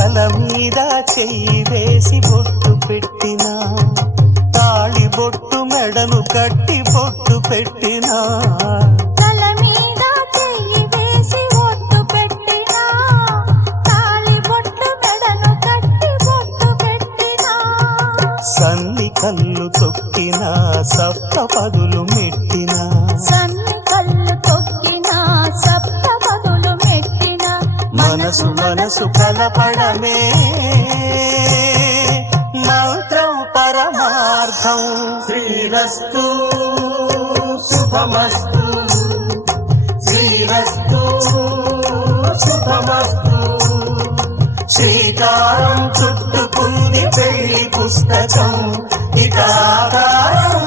తల మీద చెయ్యి వేసి బొట్టు పెట్టినా, తాళి బొట్టు మెడను కట్టి బొట్టు పెట్టినా, తల మీద చెయ్యి వేసి బొట్టు పెట్టినా, తాళి బొట్టు మెడను కట్టి బొట్టు పెట్టినా, సన్ని కళ్ళు తొక్కినా సప్త పదులు మెట్టినా, సన్ని కళ్ళు తొక్కినా సప్త పదులు మెట్టినా, మనసు మనసు కలపడమే మంత్రం పరమార్థం. శ్రీరస్తు శుభమస్తు, శ్రీరస్తు శుభమస్తు. శ్రీకారం చుట్టుకుంది పెళ్లి పుస్తకం, ఇక ఆకారం